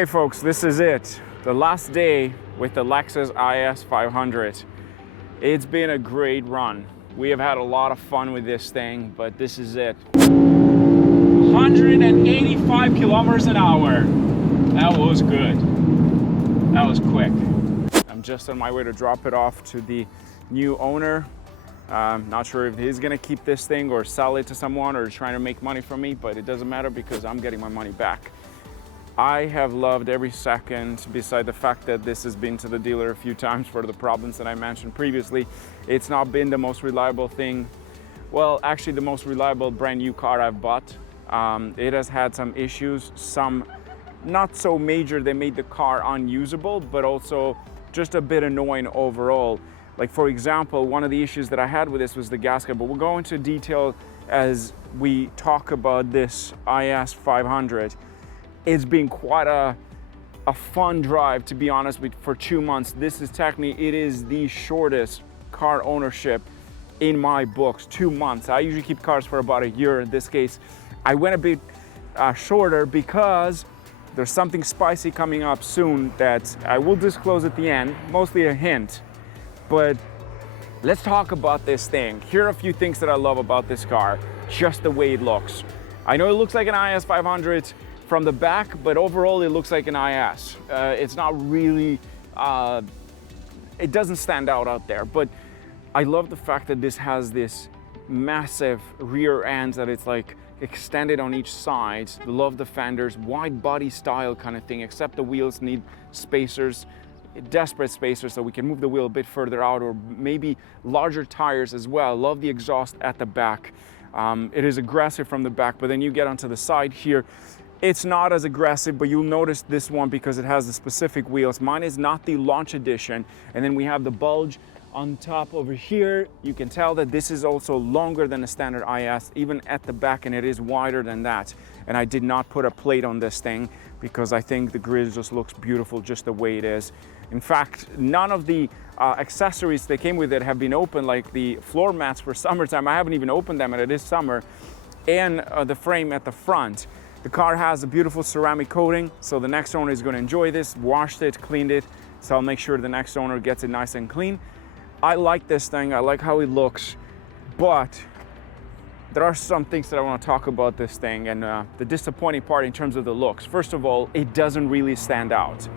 Okay folks, this is it. The last day with the Lexus IS500. It's been a great run. We have had a lot of fun with this thing, but this is it. 185 kilometers an hour. That was good. That was quick. I'm just on my way to drop it off to the new owner. Not sure if he's gonna keep this thing or sell it to someone or trying to make money from me, but it doesn't matter because I'm getting my money back. I have loved every second, beside the fact that this has been to the dealer a few times for the problems that I mentioned previously. It's not been the most reliable thing. Well, actually the most reliable brand new car I've bought. It has had some issues, some not so major they made the car unusable, but also just a bit annoying overall. Like for example, one of the issues that I had with this was the gasket, but we'll go into detail as we talk about this IS500. It's been quite a fun drive, to be honest with, for 2 months. This is technically, it is the shortest car ownership in my books, 2 months. I usually keep cars for about a year. In this case, I went a bit shorter because there's something spicy coming up soon that I will disclose at the end, mostly a hint. But let's talk about this thing. Here are a few things that I love about this car, just the way it looks. I know it looks like an IS500 from the back, but overall it looks like an IS. It's not really, it doesn't stand out there, but I love the fact that this has this massive rear ends that it's like extended on each side. Love the fenders, wide body style kind of thing, except the wheels need spacers, desperate spacers, so we can move the wheel a bit further out, or maybe larger tires as well. Love the exhaust at the back. It is aggressive from the back, but then you get onto the side here, it's not as aggressive, but you'll notice this one because it has the specific wheels. Mine is not the launch edition. And then we have the bulge on top over here. You can tell that this is also longer than a standard IS, even at the back, and it is wider than that. And I did not put a plate on this thing because I think the grid just looks beautiful just the way it is. In fact, none of the accessories that came with it have been opened, like the floor mats for summertime. I haven't even opened them, and it is summer. And the frame at the front. The car has a beautiful ceramic coating, so the next owner is going to enjoy this. Washed it, cleaned it, so I'll make sure the next owner gets it nice and clean. I like this thing, I like how it looks, but there are some things that I want to talk about this thing, and the disappointing part in terms of the looks. First of all, it doesn't really stand out.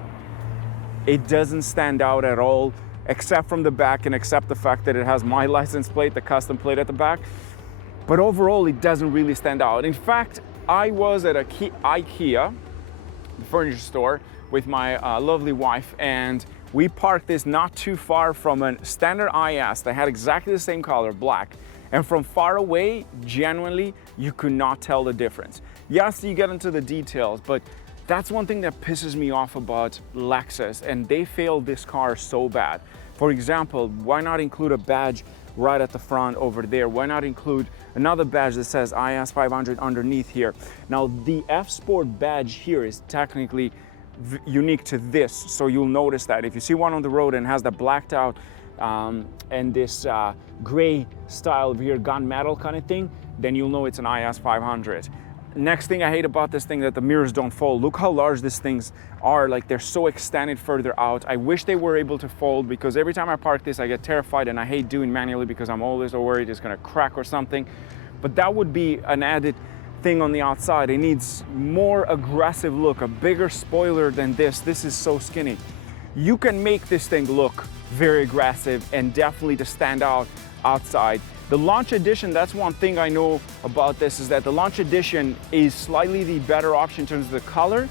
It doesn't stand out at all, except from the back and except the fact that it has my license plate, the custom plate at the back. But overall, it doesn't really stand out. In fact, I was at a IKEA furniture store with my lovely wife, and we parked this not too far from a standard IS that had exactly the same color, black. And from far away, genuinely, you could not tell the difference. Yes, you get into the details, but that's one thing that pisses me off about Lexus, and they failed this car so bad. For example, why not include a badge right at the front over there? Why not include another badge that says IS500 underneath here? Now, the F Sport badge here is technically unique to this, so you'll notice that. If you see one on the road and has the blacked out and this gray style rear gunmetal kind of thing, then you'll know it's an IS500. Next thing I hate about this thing, that the mirrors don't fold. Look how large these things are, like they're so extended further out. I wish they were able to fold, because every time I park this I get terrified, and I hate doing manually because I'm always worried it's gonna crack or something. But that would be an added thing on the outside. It needs more aggressive look, a bigger spoiler than this. This is so skinny. You can make this thing look very aggressive and definitely to stand out outside. The Launch Edition, that's one thing I know about this, is that the Launch Edition is slightly the better option in terms of the color,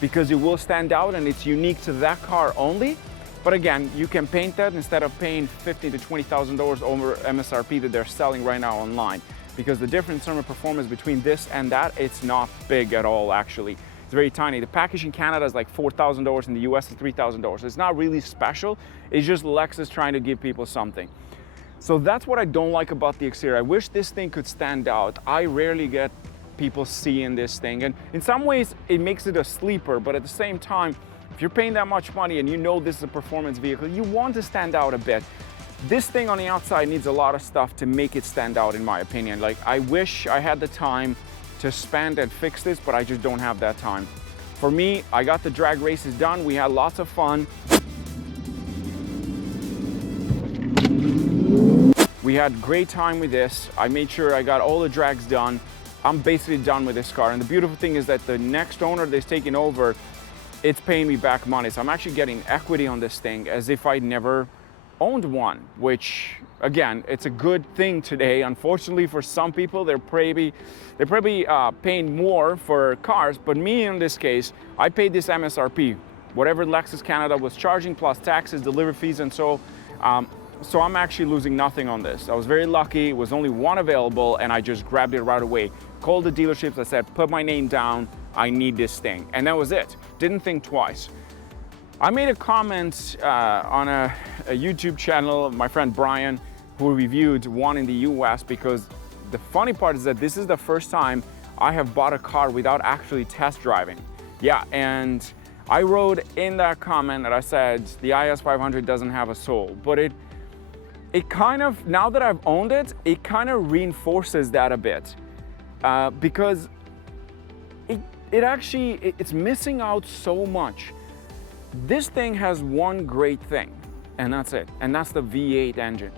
because it will stand out and it's unique to that car only. But again, you can paint that instead of paying $50,000 to $20,000 over MSRP that they're selling right now online. Because the difference in terms of performance between this and that, it's not big at all actually. It's very tiny. The package in Canada is like $4,000, in the US is $3,000. It's not really special, it's just Lexus trying to give people something. So that's what I don't like about the exterior. I wish this thing could stand out. I rarely get people seeing this thing. And in some ways, it makes it a sleeper, but at the same time, if you're paying that much money and you know this is a performance vehicle, you want to stand out a bit. This thing on the outside needs a lot of stuff to make it stand out, in my opinion. Like, I wish I had the time to spend and fix this, but I just don't have that time. For me, I got the drag races done. We had lots of fun. We had great time with this. I made sure I got all the drags done. I'm basically done with this car. And the beautiful thing is that the next owner that's taking over, it's paying me back money. So I'm actually getting equity on this thing as if I'd never owned one, which again, it's a good thing today. Unfortunately for some people, they're probably paying more for cars, but me in this case, I paid this MSRP, whatever Lexus Canada was charging, plus taxes, delivery fees, and so I'm actually losing nothing on this. I was very lucky. It was only one available, and I just grabbed it right away. Called the dealerships. I said, put my name down. I need this thing, and that was it. Didn't think twice. I made a comment on a YouTube channel of my friend Brian, who reviewed one in the US, because the funny part is that this is the first time I have bought a car without actually test driving. Yeah, and I wrote in that comment that I said the IS500 doesn't have a soul, but it kind of, now that I've owned it, it kind of reinforces that a bit, because it's missing out so much. This thing has one great thing, and that's it, and that's the V8 engine.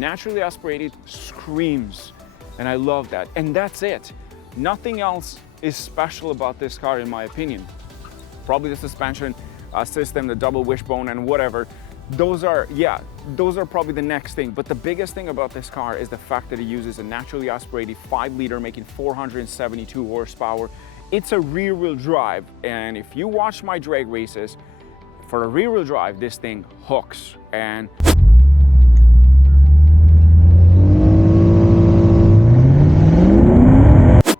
Naturally aspirated screams, and I love that, and that's it. Nothing else is special about this car in my opinion. Probably the suspension system, the double wishbone, and whatever. Those are probably the next thing, but the biggest thing about this car is the fact that it uses a naturally aspirated 5-liter making 472 horsepower. It's a rear-wheel drive, and if you watch my drag races, for a rear-wheel drive, this thing hooks. And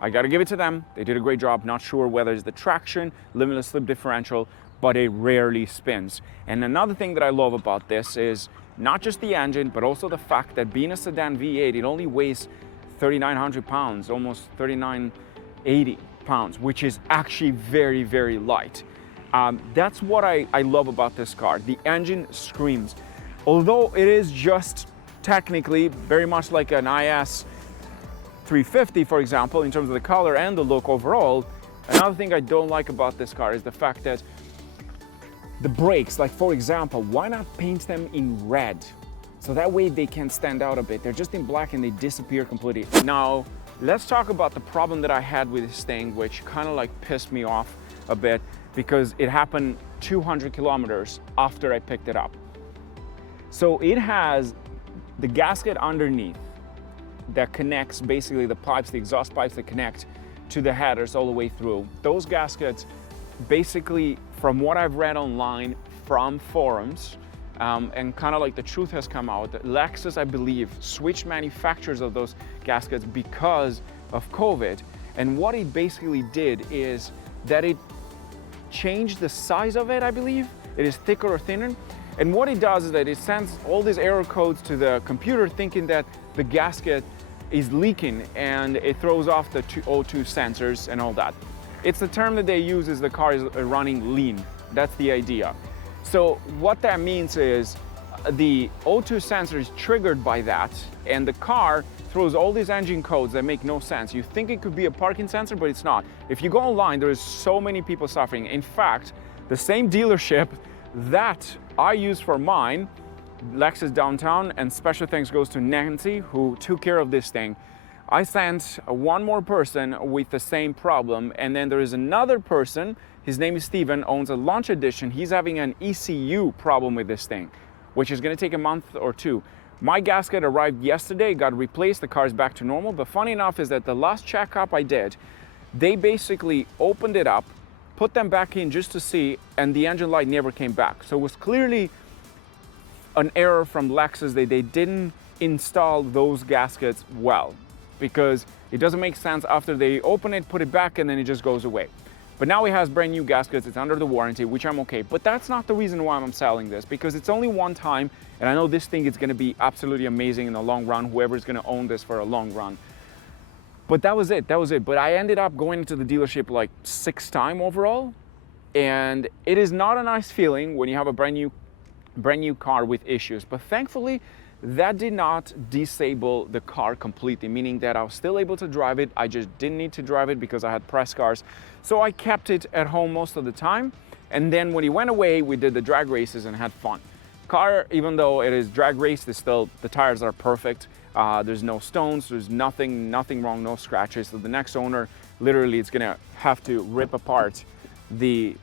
I gotta give it to them. They did a great job. Not sure whether it's the traction, limitless slip differential, but it rarely spins. And another thing that I love about this is not just the engine, but also the fact that being a sedan V8, it only weighs 3,900 pounds, almost 3,980 pounds, which is actually very, very light. That's what I love about this car. The engine screams. Although it is just technically very much like an IS350, for example, in terms of the color and the look overall, another thing I don't like about this car is the fact that the brakes, like for example, why not paint them in red? So that way they can stand out a bit. They're just in black and they disappear completely. Now, let's talk about the problem that I had with this thing, which kind of like pissed me off a bit, because it happened 200 kilometers after I picked it up. So it has the gasket underneath that connects basically the pipes, the exhaust pipes that connect to the headers all the way through. Those gaskets, basically, from what I've read online from forums, and kind of like the truth has come out, that Lexus, I believe, switched manufacturers of those gaskets because of COVID. And what it basically did is that it changed the size of it, I believe. It is thicker or thinner. And what it does is that it sends all these error codes to the computer thinking that the gasket is leaking, and it throws off the O2 sensors and all that. It's the term that they use is the car is running lean. That's the idea. So what that means is the O2 sensor is triggered by that, and the car throws all these engine codes that make no sense. You think it could be a parking sensor, but it's not. If you go online, there is so many people suffering. In fact, the same dealership that I use for mine, Lexus downtown, and special thanks goes to Nancy, who took care of this thing. I sent one more person with the same problem, and then there is another person, his name is Steven, owns a Launch Edition. He's having an ECU problem with this thing, which is gonna take a month or two. My gasket arrived yesterday, got replaced, the car is back to normal, but funny enough is that the last checkup I did, they basically opened it up, put them back in just to see, and the engine light never came back. So it was clearly an error from Lexus. They didn't install those gaskets well, because it doesn't make sense after they open it, put it back, and then it just goes away. But now it has brand new gaskets, it's under the warranty, which I'm okay. But that's not the reason why I'm selling this, because it's only one time, and I know this thing is gonna be absolutely amazing in the long run, whoever's gonna own this for a long run. But that was it. But I ended up going into the dealership like 6 times overall, And it is not a nice feeling when you have a brand new car with issues. But thankfully, that did not disable the car completely, meaning that I was still able to drive it. I just didn't need to drive it because I had press cars. So I kept it at home most of the time. And then when it went away, we did the drag races and had fun. Car, even though it is drag race, the tires are perfect. There's no stones, there's nothing wrong, no scratches. So the next owner literally is gonna have to rip apart the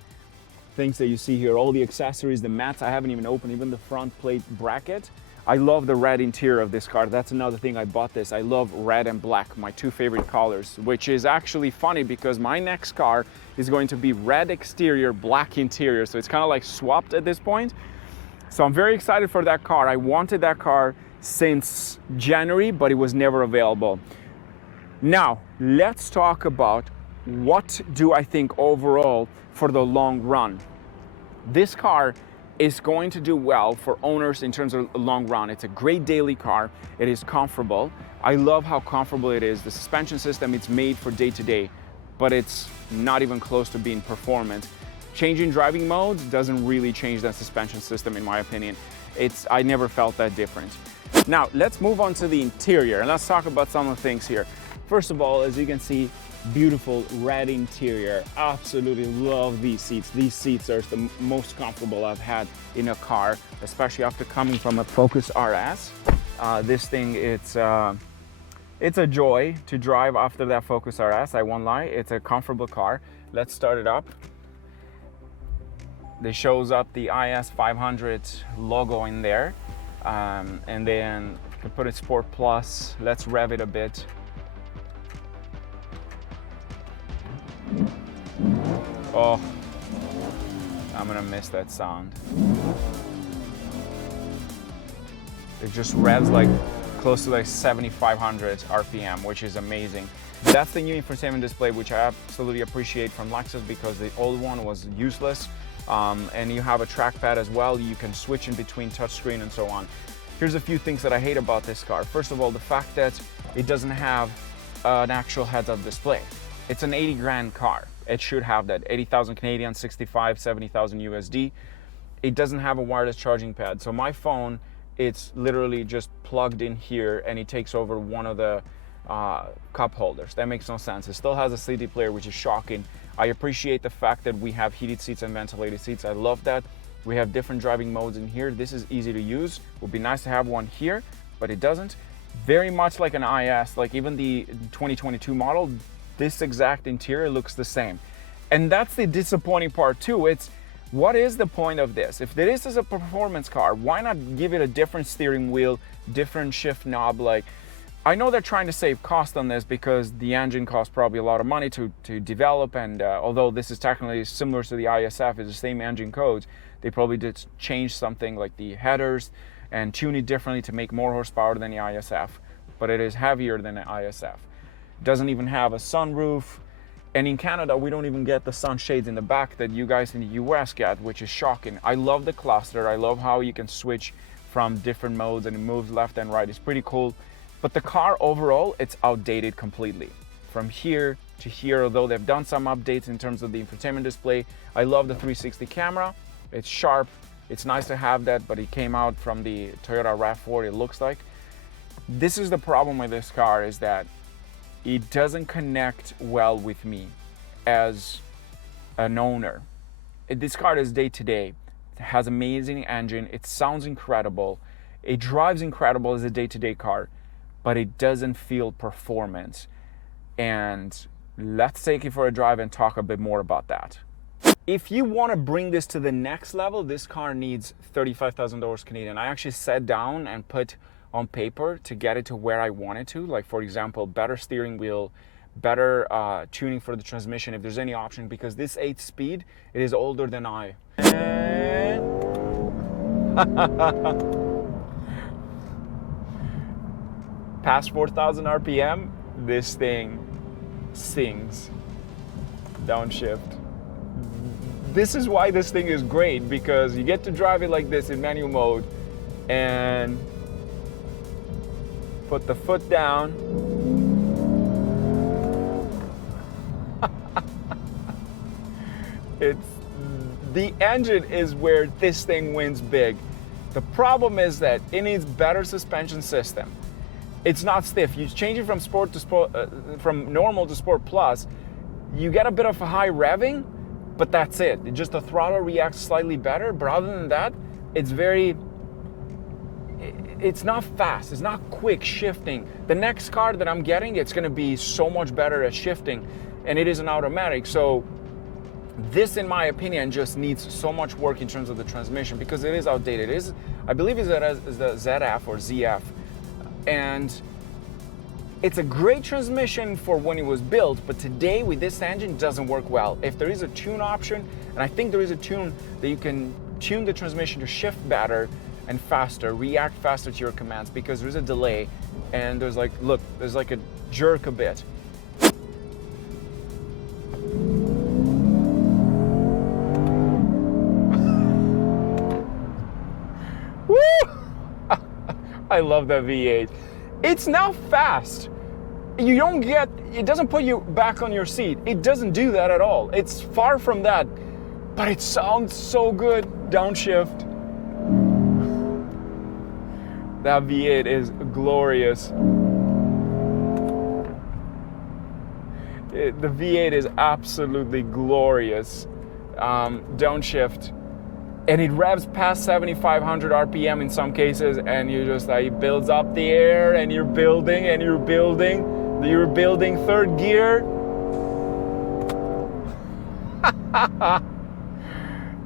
things that you see here, all the accessories, the mats. I haven't even opened, even the front plate bracket. I love the red interior of this car. That's another thing I bought this. I love red and black, my two favorite colors, which is actually funny because my next car is going to be red exterior, black interior. So it's kind of like swapped at this point. So I'm very excited for that car. I wanted that car since January, but it was never available. Now, let's talk about what do I think overall for the long run. This car is going to do well for owners in terms of long run. It's a great daily car. It is comfortable. I love how comfortable it is. The suspension system, it's made for day to day, but it's not even close to being performant. Changing driving modes doesn't really change that suspension system in my opinion. I never felt that different. Now, let's move on to the interior and let's talk about some of the things here. First of all, as you can see, beautiful red interior. Absolutely love these seats. These seats are the most comfortable I've had in a car, especially after coming from a Focus RS. This thing, it's a joy to drive after that Focus RS, I won't lie. It's a comfortable car. Let's start it up. This shows up the IS500 logo in there. And then you can put it Sport Plus. Let's rev it a bit. Oh, I'm gonna miss that sound. It just revs like close to like 7,500 RPM, which is amazing. That's the new infotainment display, which I absolutely appreciate from Lexus because the old one was useless. And you have a trackpad as well. You can switch in between touchscreen and so on. Here's a few things that I hate about this car. First of all, the fact that it doesn't have an actual heads-up display. It's an 80 grand car. It should have that, 80,000 Canadian, 65, 70,000 USD. It doesn't have a wireless charging pad. So my phone, it's literally just plugged in here and it takes over one of the cup holders. That makes no sense. It still has a CD player, which is shocking. I appreciate the fact that we have heated seats and ventilated seats. I love that. We have different driving modes in here. This is easy to use. Would be nice to have one here, but it doesn't. Very much like an IS, like even the 2022 model, this exact interior looks the same. And that's the disappointing part too. It's, what is the point of this? If this is a performance car, why not give it a different steering wheel, different shift knob? Like, I know they're trying to save cost on this because the engine costs probably a lot of money to develop, and although this is technically similar to the ISF, it's the same engine codes, they probably did change something like the headers and tune it differently to make more horsepower than the ISF, but it is heavier than the ISF. It doesn't even have a sunroof, and in Canada we don't even get the sunshades in the back that you guys in the US get, which is shocking. I love the cluster. I love how you can switch from different modes and it moves left and right. It's pretty cool. But the car overall, it's outdated completely. From here to here, although they've done some updates in terms of the infotainment display. I love the 360 camera. It's sharp. It's nice to have that, but it came out from the Toyota RAV4, it looks like. This is the problem with this car, is that it doesn't connect well with me as an owner. This car is day to day. It has amazing engine. It sounds incredible. It drives incredible as a day-to-day car, but it doesn't feel performance. And let's take it for a drive and talk a bit more about that. If you want to bring this to the next level, this car needs $35,000 Canadian. I actually sat down and put on paper to get it to where I want it to. Like, for example, better steering wheel, better tuning for the transmission if there's any option, because this 8-speed, it is older than I. Past 4,000 RPM, this thing sings. Downshift. This is why this thing is great, because you get to drive it like this in manual mode and put the foot down. The engine is where this thing wins big. The problem is that it needs better suspension system. It's not stiff. You change it from sport to sport, from normal to sport plus, you get a bit of a high revving, but that's it. Just the throttle reacts slightly better, but other than that, it's not fast, it's not quick shifting. The next car that I'm getting, it's gonna be so much better at shifting, and it is an automatic. So this, in my opinion, just needs so much work in terms of the transmission because it is outdated. It is, I believe it's the ZF or ZF. And it's a great transmission for when it was built, but today with this engine it doesn't work well. If there is a tune option, and I think there is a tune that you can tune the transmission to shift better and faster, react faster to your commands, because there's a delay and there's like, look, there's like a jerk a bit. I love that V8. It's now fast. You don't get, it doesn't put you back on your seat. It doesn't do that at all. It's far from that, but it sounds so good. Downshift. That V8 is glorious. The V8 is absolutely glorious. Downshift. And it revs past 7,500 RPM in some cases, and you just like, it builds up the air, and you're building, and you're building. You're building third gear.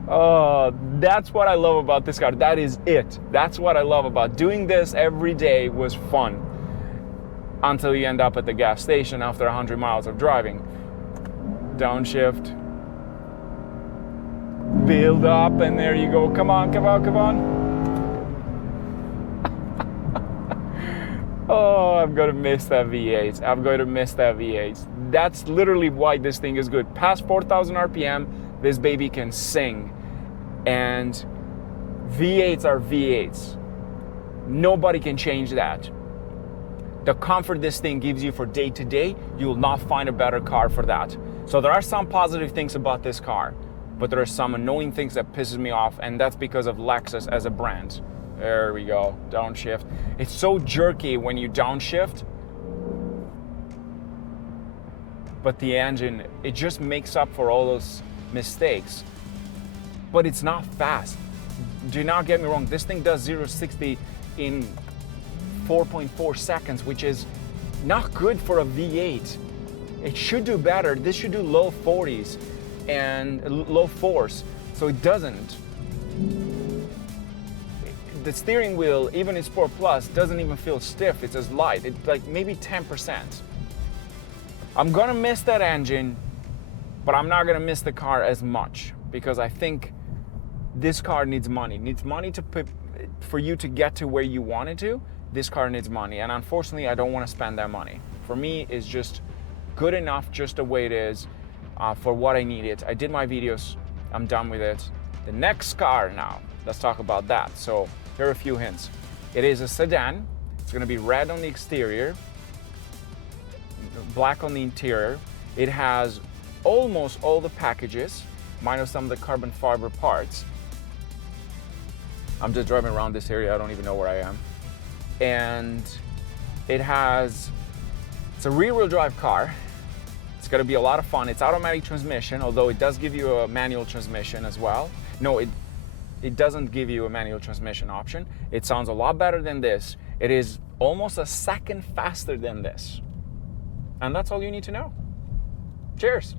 Oh, that's what I love about this car. That is it. That's what I love about doing this every day. Was fun until you end up at the gas station after 100 miles of driving. Downshift. Build up, and there you go. Come on, come on, come on. Oh, I'm gonna miss that V8. I'm going to miss that V8. That's literally why this thing is good. Past 4,000 RPM, this baby can sing. And V8s are V8s. Nobody can change that. The comfort this thing gives you for day to day, you will not find a better car for that. So there are some positive things about this car, but there are some annoying things that pisses me off, and that's because of Lexus as a brand. There we go, downshift. It's so jerky when you downshift, but the engine, it just makes up for all those mistakes. But it's not fast. Do not get me wrong, this thing does 0-60 in 4.4 seconds, which is not good for a V8. It should do better. This should do low 40s and low 4s, so it doesn't. The steering wheel, even in Sport Plus, doesn't even feel stiff. It's as light. It's like maybe 10%. I'm gonna miss that engine, but I'm not gonna miss the car as much, because I think this car needs money. Needs money to put, for you to get to where you want it to. This car needs money, and unfortunately, I don't want to spend that money. For me, it's just good enough just the way it is for what I need it. I did my videos. I'm done with it. The next car now, let's talk about that. So here are a few hints. It is a sedan. It's going to be red on the exterior, black on the interior. It has almost all the packages, minus some of the carbon fiber parts. I'm just driving around this area. I don't even know where I am. And it's a rear-wheel drive car. It's going to be a lot of fun. It's automatic transmission, although it does give you a manual transmission as well. No, it doesn't give you a manual transmission option. It sounds a lot better than this. It is almost a second faster than this. And that's all you need to know. Cheers.